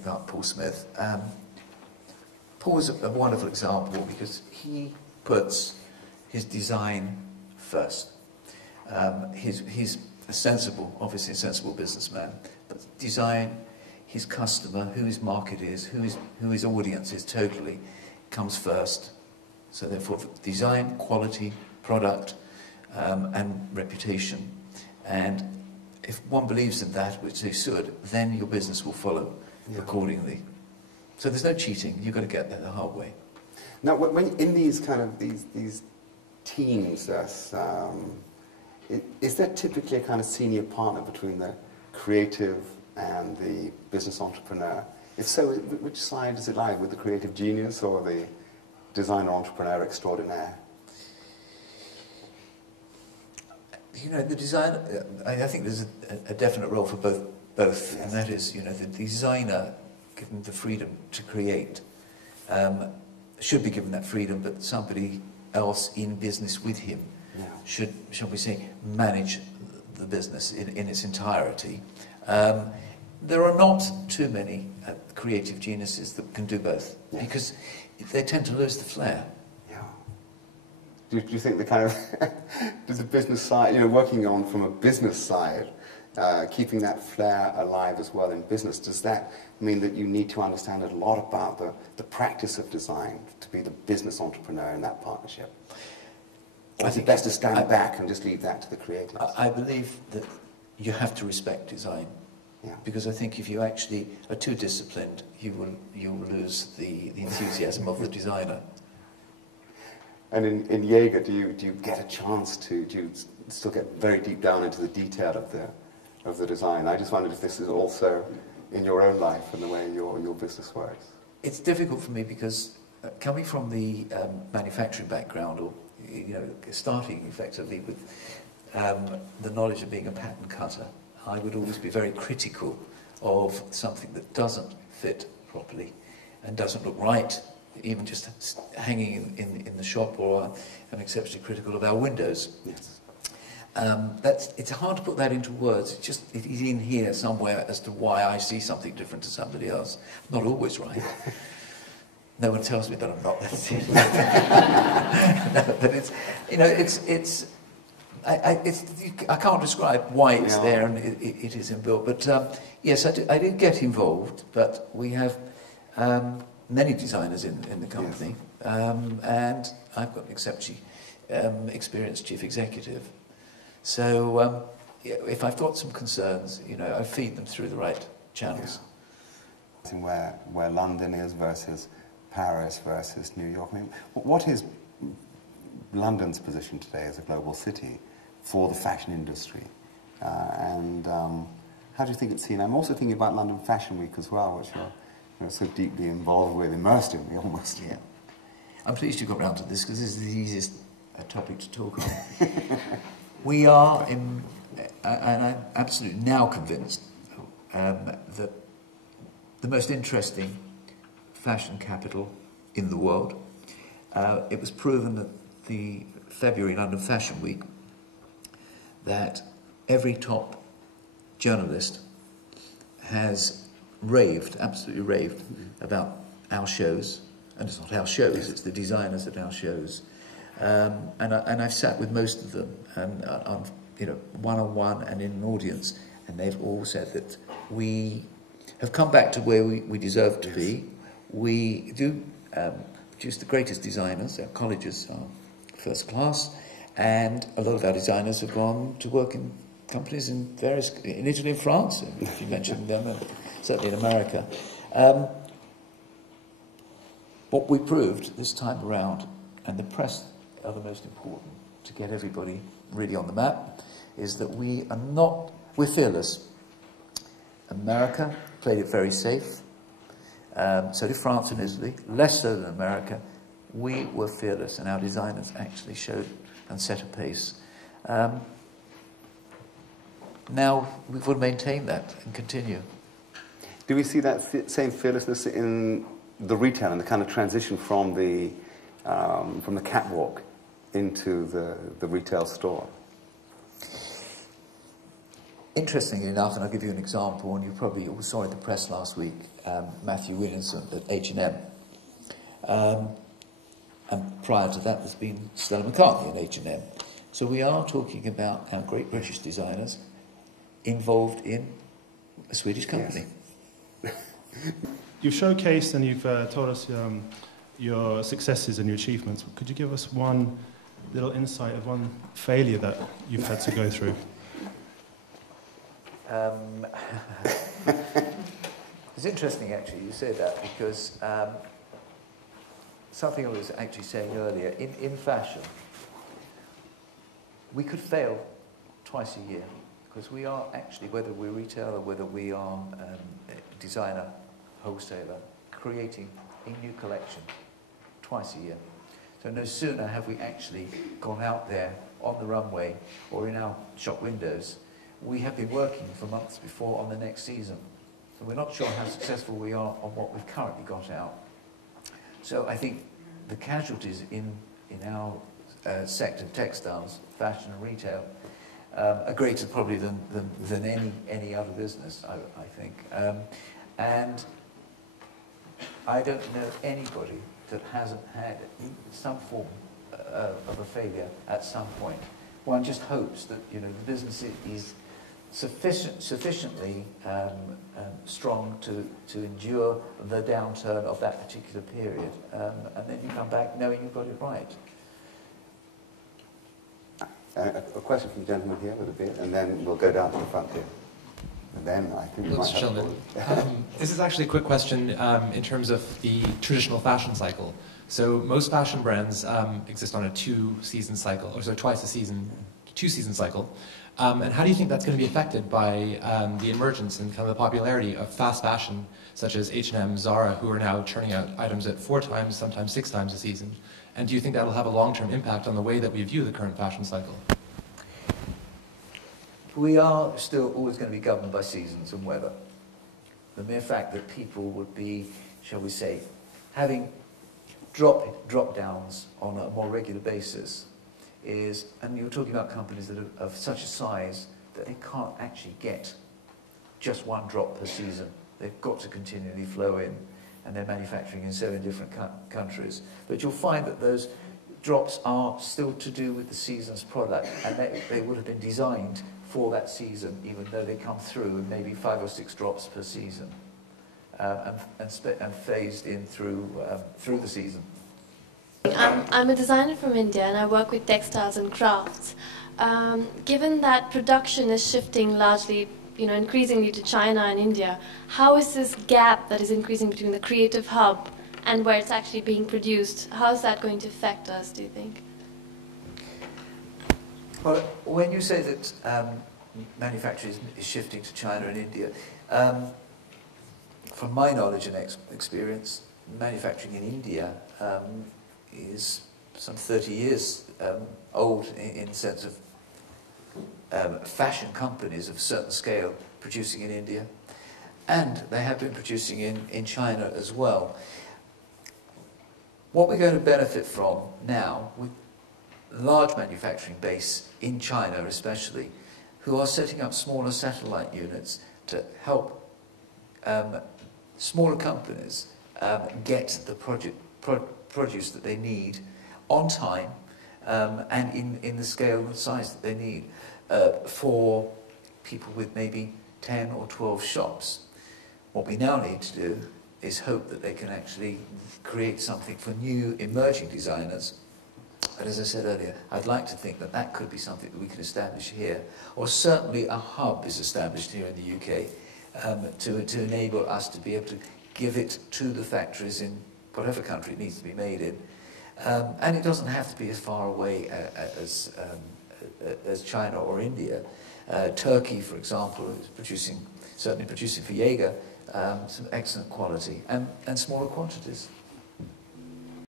about Paul Smith. Paul is a wonderful example because he puts his design first. He's a sensible, obviously a sensible businessman, but design, his customer, who his market is, who his audience is totally, comes first. So therefore, design, quality, product, and reputation. And if one believes in that, which they should, then your business will follow accordingly. So there's no cheating. You've got to get there the hard way. Now, when in these kind of these teams, is there typically a kind of senior partner between the creative and the business entrepreneur? If so, which side does it lie, with the creative genius or the designer entrepreneur extraordinaire? You know, the design, I think there's a definite role for both, yes. And that is, you know, the designer, given the freedom to create, should be given that freedom, but somebody else in business with him should, shall we say, manage the business in its entirety. There are not too many creative geniuses that can do both, because they tend to lose the flair. Do you think the kind of, does the business side, you know, working on from a business side, keeping that flair alive as well in business, does that mean that you need to understand a lot about the practice of design to be the business entrepreneur in that partnership? Or is it best to stand back and just leave that to the creators? I believe that you have to respect design. Because I think if you actually are too disciplined, you will lose the enthusiasm of the designer. And in Jaeger, do you get a chance to, do you still get very deep down into the detail of the design? I just wondered if this is also in your own life and the way your business works. It's difficult for me because coming from the manufacturing background, or you know, starting effectively with the knowledge of being a pattern cutter, I would always be very critical of something that doesn't fit properly and doesn't look right. Even just hanging in the shop, or I'm exceptionally critical of our windows. Yes. It's hard to put that into words. It is in here somewhere as to why I see something different to somebody else. Not always right. No one tells me that I'm not. That's it. No, but it's, you know, I can't describe why it's there, and it is inbuilt. But yes, I do get involved. But we have many designers in the company, and I've got an exceptionally experienced chief executive. So if I've got some concerns, you know, I feed them through the right channels. Where London is versus Paris versus New York. I mean, what is London's position today as a global city for the fashion industry? And how do you think it's seen? I'm also thinking about London Fashion Week as well, which you're so deeply involved with, immersed in me almost. Yeah. I'm pleased you got round to this, because this is the easiest topic to talk on. We are, and I'm absolutely now convinced, that the most interesting fashion capital in the world. It was proven at the February London Fashion Week that every top journalist has raved, absolutely raved, about our shows. And it's not our shows, it's the designers at our shows. And I've sat with most of them, and on, you know, one-on-one and in an audience, and they've all said that we have come back to where we deserve to be. We do produce the greatest designers. Our colleges are first class, and a lot of our designers have gone to work in companies in Italy and France, if you mentioned them, and certainly in America. What we proved this time around, and the press are the most important to get everybody really on the map, is that we're fearless. America played it very safe. So did France and Italy, less so than America. We were fearless, and our designers actually showed and set a pace. Now we've got to maintain that and continue. Do we see that same fearlessness in the retail and the kind of transition from the catwalk into the retail store? interestingly enough, and I'll give you an example, and you probably all saw in the press last week, Matthew Williamson at H&M. And prior to that, there's been Stella McCartney at H&M. So we are talking about our great British designers involved in a Swedish company. Yes. You've showcased and you've told us your successes and your achievements. Could you give us one little insight of one failure that you've had to go through? It's interesting, actually, you say that, because something I was actually saying earlier, in fashion, we could fail twice a year, because we are actually, whether we're retailer, whether we are designer, wholesaler, creating a new collection twice a year. So no sooner have we actually gone out there on the runway or in our shop windows, we have been working for months before on the next season. So we're not sure how successful we are on what we've currently got out. So I think the casualties in our sector, textiles, fashion and retail, are greater probably than any other business, I think. And I don't know anybody that hasn't had some form of a failure at some point. One just hopes that the business is sufficiently strong to endure the downturn of that particular period, and then you come back knowing you've got it right. A question from the gentleman here with a beard, and then we'll go down to the front here. And then I think we might have This is actually a quick question in terms of the traditional fashion cycle. So most fashion brands exist on a two-season cycle, or so twice a season, two-season cycle. And how do you think that's going to be affected by the emergence and kind of the popularity of fast fashion, such as H&M, Zara, who are now churning out items at 4 times, sometimes 6 times a season? And do you think that will have a long-term impact on the way that we view the current fashion cycle? We are still always going to be governed by seasons and weather. The mere fact that people would be, shall we say, having drop-downs on a more regular basis is, and you're talking about companies that are of such a size that they can't actually get just one drop per season. They've got to continually flow in, and they're manufacturing in 7 different countries. But you'll find that those drops are still to do with the season's product, and they would have been designed for that season, even though they come through in maybe 5 or 6 drops per season, and phased in through the season. I'm a designer from India, and I work with textiles and crafts. Given that production is shifting largely, increasingly to China and India, how is this gap that is increasing between the creative hub and where it's actually being produced, how is that going to affect us, do you think? Well, when you say that manufacturing is shifting to China and India, from my knowledge and experience, manufacturing in India is some 30 years old in the sense of fashion companies of a certain scale producing in India, and they have been producing in China as well. What we're going to benefit from now, with large manufacturing base in China especially, who are setting up smaller satellite units to help smaller companies get the produce that they need on time and in the scale and size that they need for people with maybe 10 or 12 shops. What we now need to do is hope that they can actually create something for new emerging designers. But as I said earlier, I'd like to think that that could be something that we can establish here, or certainly a hub is established here in the UK to enable us to be able to give it to the factories in whatever country it needs to be made in. And it doesn't have to be as far away as China or India. Turkey, for example, is certainly producing for Jaeger some excellent quality and smaller quantities.